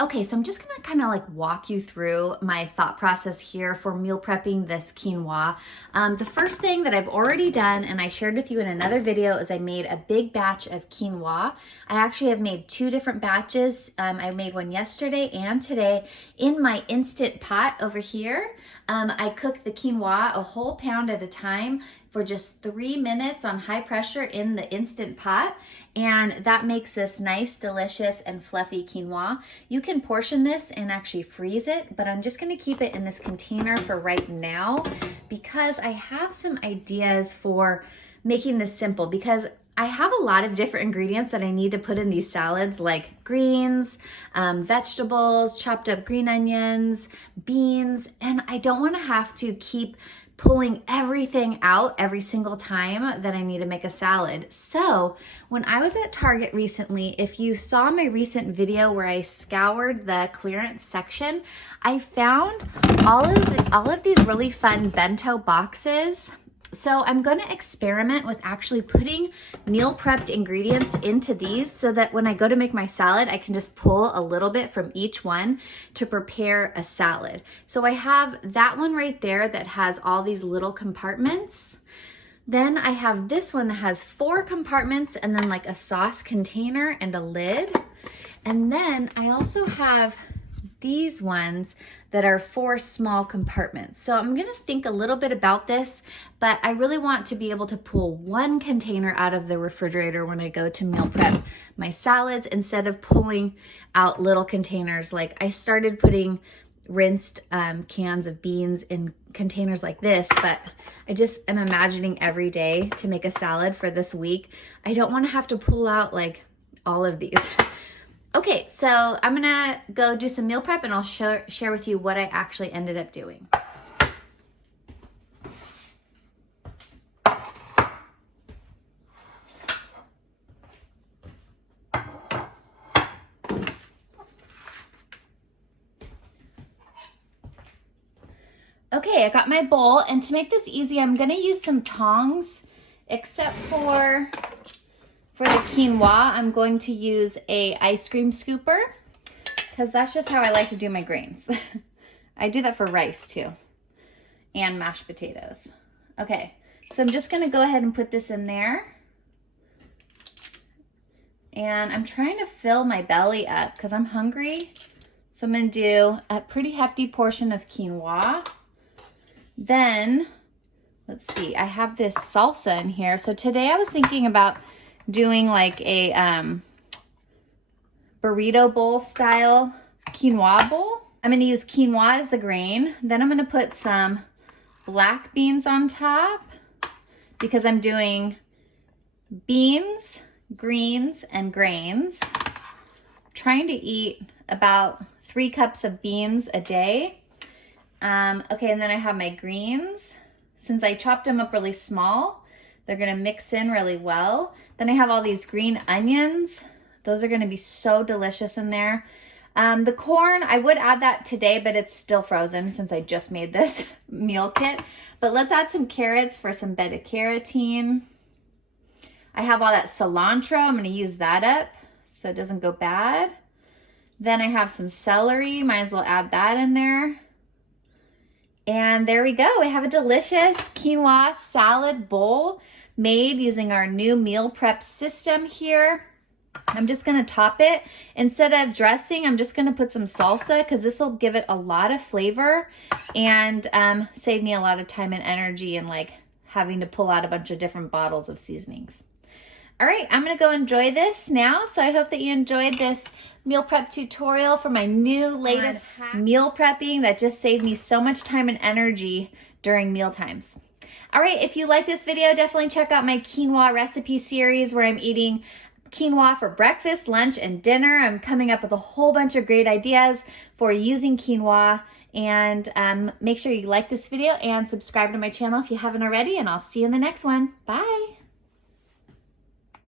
Okay, so I'm just gonna kind of like walk you through my thought process here for meal prepping this quinoa. The first thing that I've already done, and I shared with you in another video, is I made a big batch of quinoa. I actually have made 2 different batches. I made one yesterday and today in my Instant Pot over here. I cook the quinoa a whole pound at a time for just 3 minutes on high pressure in the Instant Pot. And that makes this nice, delicious, and fluffy quinoa. You can portion this and actually freeze it, but I'm just gonna keep it in this container for right now because I have some ideas for making this simple, because I have a lot of different ingredients that I need to put in these salads, like greens, vegetables, chopped up green onions, beans, and I don't wanna have to keep pulling everything out every single time that I need to make a salad. So when I was at Target recently, if you saw my recent video where I scoured the clearance section, I found all of these really fun bento boxes. So I'm going to experiment with actually putting meal prepped ingredients into these so that when I go to make my salad, I can just pull a little bit from each one to prepare a salad. So I have that one right there that has all these little compartments. Then I have this one that has 4 compartments and then like a sauce container and a lid. And then I also have these ones that are 4 small compartments. So I'm gonna think a little bit about this, but I really want to be able to pull 1 container out of the refrigerator when I go to meal prep my salads instead of pulling out little containers. Like I started putting rinsed cans of beans in containers like this, but I just am imagining every day to make a salad for this week. I don't wanna have to pull out like all of these. Okay, so I'm gonna go do some meal prep and I'll share with you what I actually ended up doing. Okay, I got my bowl, and to make this easy, I'm gonna use some tongs, except for the quinoa, I'm going to use a ice cream scooper because that's just how I like to do my grains. I do that for rice too, and mashed potatoes. Okay, so I'm just gonna go ahead and put this in there. And I'm trying to fill my belly up because I'm hungry. So I'm gonna do a pretty hefty portion of quinoa. Then, let's see, I have this salsa in here. So today I was thinking about doing like a burrito bowl style quinoa bowl. I'm gonna use quinoa as the grain. Then I'm gonna put some black beans on top because I'm doing beans, greens, and grains. Trying to eat about 3 cups of beans a day. Okay, and then I have my greens. Since I chopped them up really small, they're gonna mix in really well. Then I have all these green onions. Those are gonna be so delicious in there. The corn, I would add that today, but it's still frozen since I just made this meal kit. But let's add some carrots for some beta carotene. I have all that cilantro. I'm gonna use that up so it doesn't go bad. Then I have some celery. Might as well add that in there. And there we go. We have a delicious quinoa salad bowl made using our new meal prep system here. I'm just gonna top it. Instead of dressing, I'm just gonna put some salsa because this will give it a lot of flavor and save me a lot of time and energy and like having to pull out a bunch of different bottles of seasonings. All right, I'm gonna go enjoy this now. So I hope that you enjoyed this meal prep tutorial for my new latest meal prepping that just saved me so much time and energy during meal times. All right, if you like this video, definitely check out my quinoa recipe series where I'm eating quinoa for breakfast, lunch, and dinner. I'm coming up with a whole bunch of great ideas for using quinoa. And make sure you like this video and subscribe to my channel if you haven't already, and I'll see you in the next one. Bye.